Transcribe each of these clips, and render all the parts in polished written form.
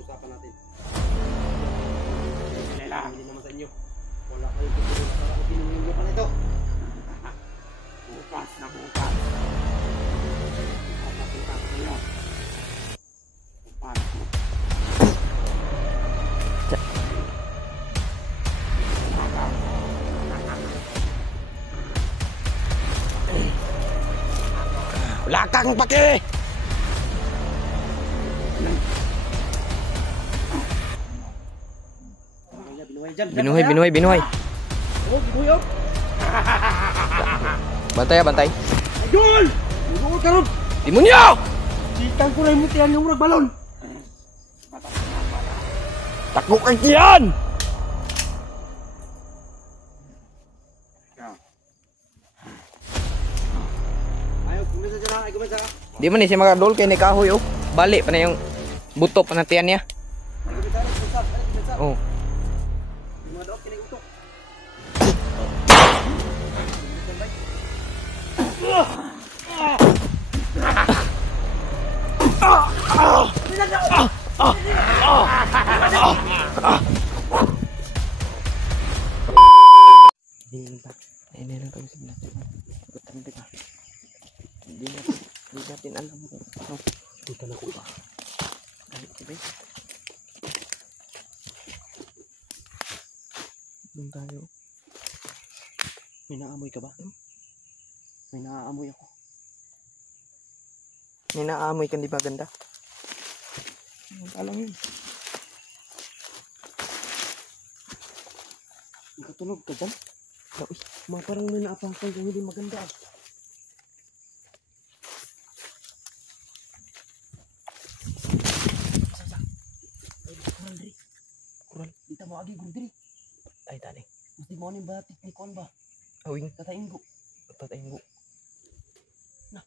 usapan natin. Hindi naman sa inyo. Wala kayo tutuloy para kung pinunod nyo pa nito. Bukas na bukas. Nakakita ko kayo. Bukas. Wala kang pake! Binuhay, binuhay, binuhay. Oh, binuhay oh! Bantay, bantay. Idol! Binuhay ka ron! Demonyo! Sitang ko na yung mutihan yung urag balon! Takbo kang kiyan! Ayaw, kumisa dyan na, kumisa ka! Di man siya makadol kay nikahoy oh. Balik pa na yung buto pa na tiyan niya. Kumisa, Oh. mga daw, kinigutok. Ini lang kami sebelah. Bertanda ka. Hindi natin alam kung ano. Dito na ko ba? Kahit ba? Doon tayo. May naamoy ka ba? May naaamoy ako. May naamoy ka, di ba ganda? Alam yun. Nakatunog ka dyan? Mga parang may naapangkal kung hindi maganda. Kural diri. Kural. Dita mo agi guru diri. Ay, tani. Mesti mo ni batik ni kon ba? Awing. Tatainggo. Tatainggo. Nah,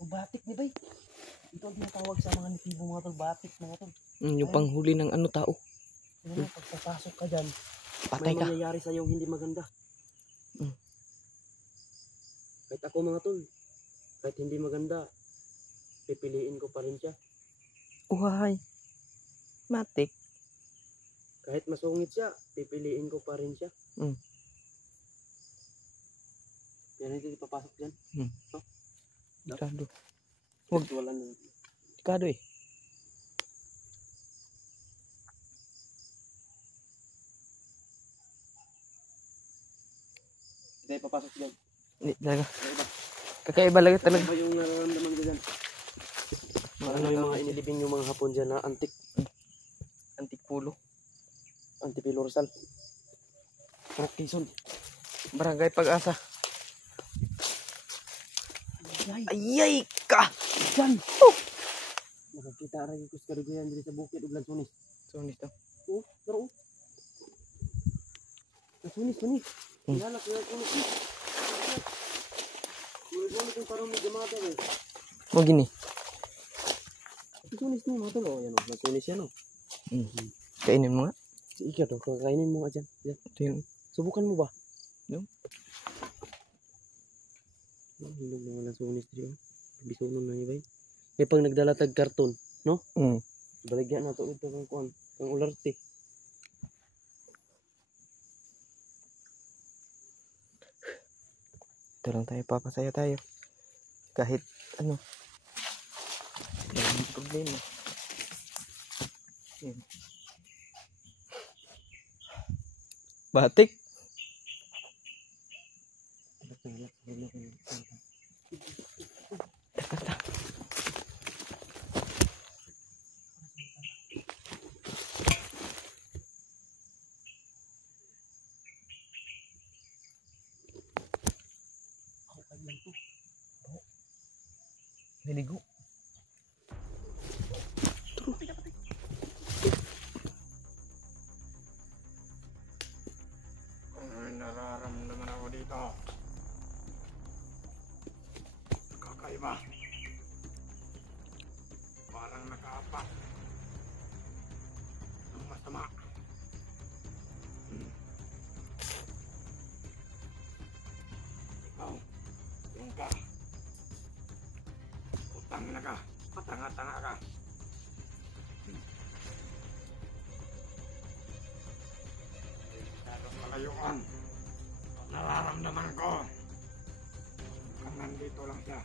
o batik ni bay. Ito ang tinatawag sa mga natibo mga tol. Batik mga tol. Yung panghuli ng ano tao. Ano, pagpapasok ka dyan, Patay may ka. mangyayari sa'yo hindi maganda. Kahit ako mga tol, kahit hindi maganda, pipiliin ko pa rin siya. Uhay. Matik. Kahit masungit siya, pipiliin ko pa rin siya. Kaya hindi papasok dyan. No? Kado. Huwag. Wala na. Kado eh. Hindi papasok dyan. Hindi talaga. Kakaiba. Kakaiba lang talaga. Kakaiba yung nararamdaman ko dyan. Ano yung mga inilibing yung mga hapon dyan na antik. Antik pulo. Antipilo Rizal. Parang Quezon. Barangay Pag-asa. Ay, Ayay ka! dyan! Nakakita rin yung kuskarigayan dito sa bukid ug Lansunis. Sunis to. Oh, pero oh. Lansunis. Kilala ko yung Lansunis. Lansunis yung parang may gamata eh. Mo gini. Lansunis ni mga tol. Oh, yan o. Lansunis yan o. Kainin mo nga. Si Ika to, kakainin mo nga dyan. Yan. Ito yung Subukan mo ba? Yung? Hilog mga Lansunis dito. Bisunon na iba eh. May pang nagdalatag karton, no? Baligyan na to ito kang kuhan. Kang ularte. Ito lang tayo, papasaya tayo. Kahit ano. Walang problema. Yan. Batik. Niligo. May nararamdaman ako dito. Kakaiba. Parang nakaapak. Ang masama. Ikaw, yung ka. Utang na ka. Patanga-tanga ka. kalayuan. Nararamdaman ko. Ang nandito lang siya.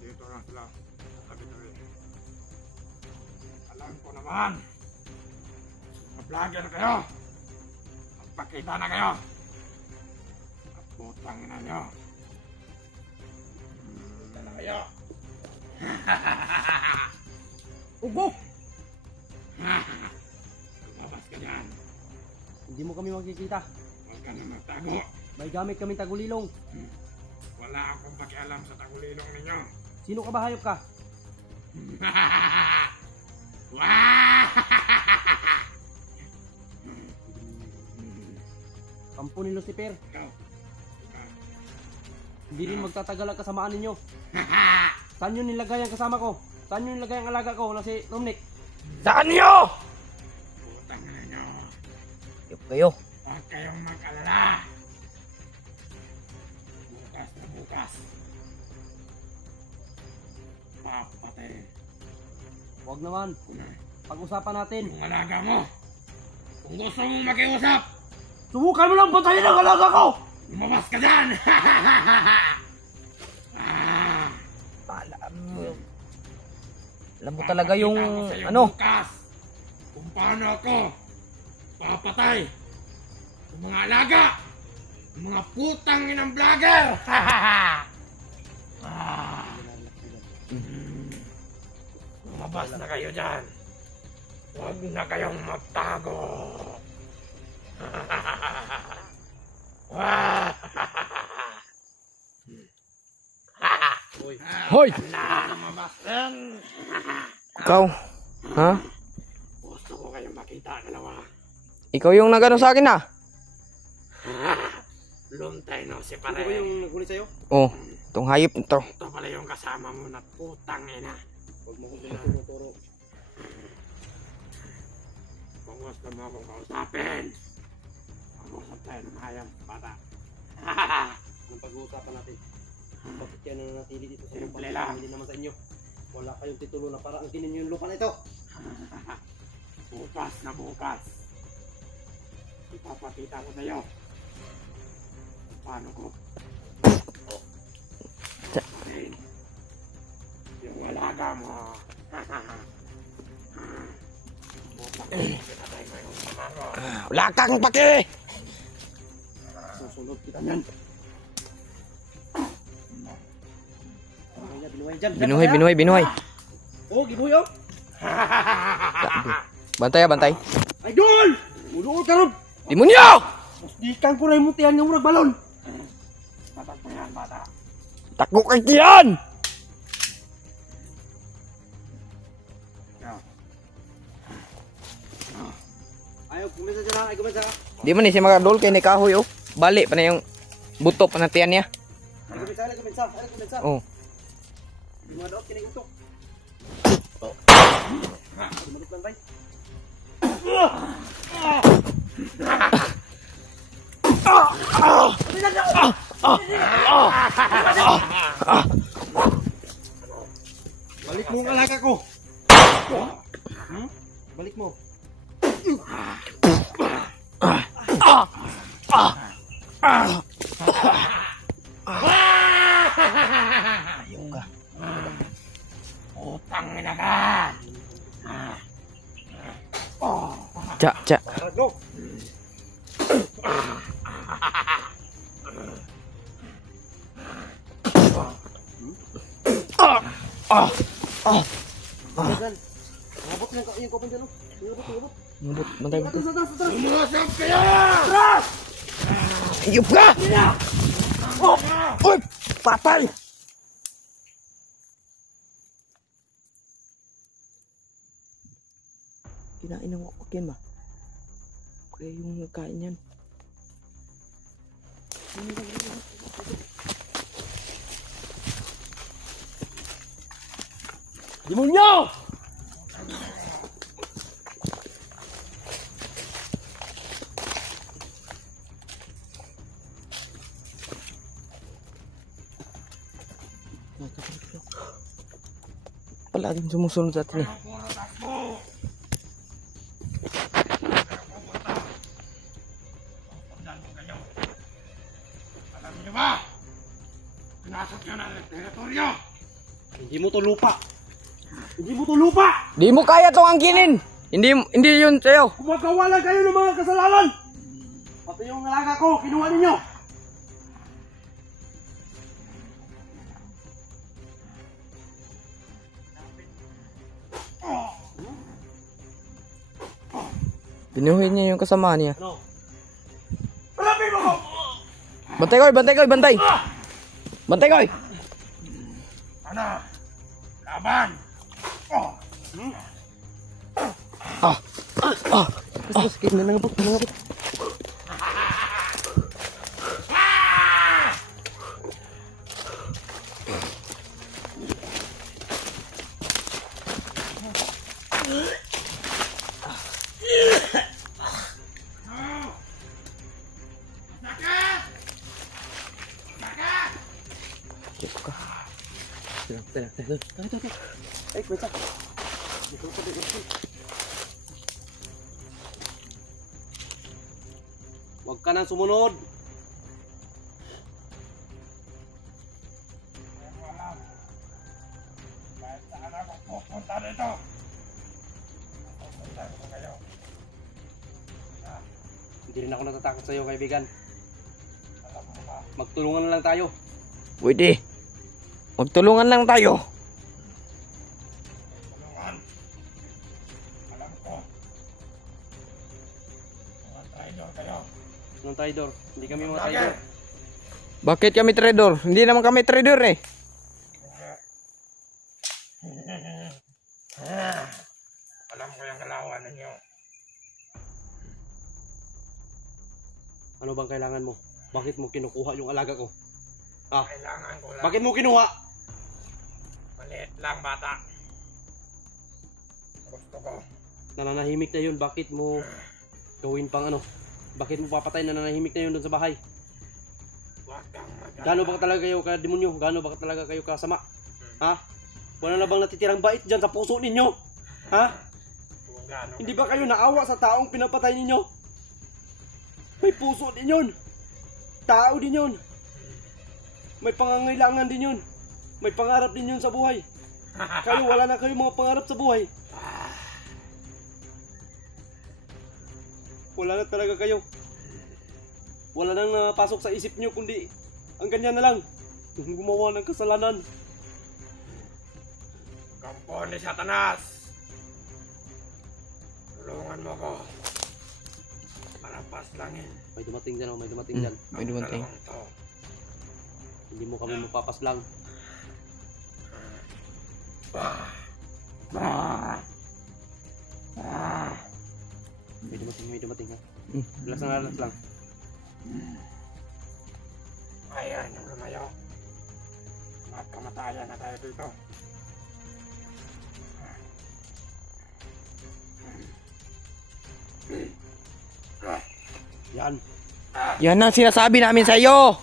Dito lang sila. Tabi-tabi. Alam ko naman. Mga vlogger kayo. Magpakita na kayo. At putang ina nyo. Punta na kayo. Ugo! Lumabas ka dyan. Hindi mo kami makikita. Huwag ka na magtago. May gamit kaming tagulilong. Wala akong pakialam sa tagulilong ninyo. Sino ka ba, hayop ka? Kampo ni Lucifer. Ikaw. Hindi rin magtatagal ang kasamaan ninyo. Saan nyo nilagay ang kasama ko? Saan nyo nilagay ang alaga ko na si Romnick? Saan niyo? Putang na nyo. Yup kayo. Huwag kayong mag-alala. Bukas na bukas. Papatay. Huwag naman. Pag-usapan natin. Yung alaga mo. Kung gusto mong makiusap, Subukan mo lang patayin ang alaga ko! lumabas ka dyan! Alam mo talaga yung Papakita ko sa'yo ano? bukas kung paano ako papatay yung mga alaga, yung mga putang inang vlogger! Lumabas na kayo dyan. Huwag na kayong magtago. Hoy! Na, lumabas din. Ikaw? Ha? Gusto ko kayong makita, dalawa. Ikaw yung nagano sa akin ah? Luntay no, si Ano ba pare. yung nagulit sa'yo? Oh, itong hayop ito. Ito pala yung kasama mo na putang ina. Huwag mo kong tinuturo. Kung gusto mo akong kausapin, mag-usap tayo ng hayang bata. Anong pag-uusapan natin? Bakit kaya nananatili dito sa lupa? Simple lang. Hindi naman sa inyo. Wala kayong titulo na para angkinin nyo yung lupa na ito. Bukas na bukas. Ipapakita ko sa'yo. Paano ko? Yung alaga mo. Wala kang pake! Susunod kita yan. Binuhay dyan. Binuhay, binuhay, binuhay. Oh, ginuhay oh. Bantay ah, bantay. Idol! Ulo ka ron! Demonyo! Dikan ko na yung mutihan ng murag balon. Patag mo yan, bata. Takbo kay Kian! Ayaw, kumisa dyan ha. Ay, kumisa ka. Di man ni siya makadol kay ni kahoy oh. Balik pa na yung buto panatian niya. Ay, kumisa, ay, kumisa. Ay, kumisa. Oh. Yung mga daot, kinigutok. Sumagot lang, bay. Balik mo ang alaga ko. Balik mo. Ayaw ka. Putang ina ka. Cak, cak. Go. Yan. Ngabot na yung kopon dyan, oh. Ngabot. Ngabot, bantay mo. Atas, atas, atas. Umusap kayo! Ayup ka! Oh! Uy! Patay! Kinain ng wakwakin ba? Kaya yung nagkain yan. Demonyo! Palaging sumusunod sa atin eh. Hindi mo to lupa. Hindi mo to lupa. Di mo kaya tong angkinin. Hindi yun sa'yo. Gumagawa lang kayo ng mga kasalanan. Pati yung alaga ko, kinuha ninyo. Pinuhin niya yung kasama niya. Ano? Malapit mo ko! Bantay koy, bantay koy, bantay. Bantay koy. Ano? Laban! Oh! Sakit na nangabot, nangabot. Sakit! Sakit! Check ka. Ay, kwenta. Huwag ka nang sumunod. Kahit saan ako pupunta dito. Pupunta ko kayo. Hindi rin ako natatakot sa iyo, kaibigan. Alam mo ba? Magtulungan na lang tayo. Pwede. Magtulungan lang tayo. Tulungan. Alam ko. Mga traidor kayo. Anong traidor? Hindi kami mga Bakit? traidor. Bakit kami traidor? Hindi naman kami traidor eh. Alam ko yung kalawan ninyo. Ano bang kailangan mo? Bakit mo kinukuha yung alaga ko? Kailangan ko lang. Bakit mo kinuha? Maliit lang bata. Gusto ko. Nananahimik na yun. Bakit mo gawin pang ano? Bakit mo papatay na nananahimik na yun doon sa bahay? Huwag kang mag- Gaano ba talaga kayo ka demonyo? Gaano ba talaga kayo kasama? Ha? Wala na bang natitirang bait dyan sa puso ninyo? Ha? Kung gaano Hindi ba kayo naawa sa taong pinapatay ninyo? May puso din yun. Tao din yun. May pangangailangan din yun. May pangarap din yun sa buhay. Kayo, wala na kayo mga pangarap sa buhay. Wala na talaga kayo. Wala nang napasok sa isip nyo kundi ang ganyan na lang. Yung gumawa ng kasalanan. Kampo ni Satanas. Tulungan mo ko. Para paslangin. May dumating dyan, oh, may dumating dyan. May dumating. Dalawang to. Hindi mo kami mapapaslang. May dumating ha. Relax lang, relax lang. Ayan yung lumayo. Magkamatayan na tayo dito. Yan. Yan ang sinasabi namin sa iyo.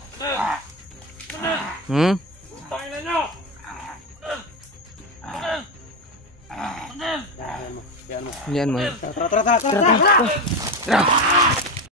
Hmm? Tayo na nyo! Yan mo. Yan mo. Yan mo. Tara, tara, tara, tara, tara. Tara.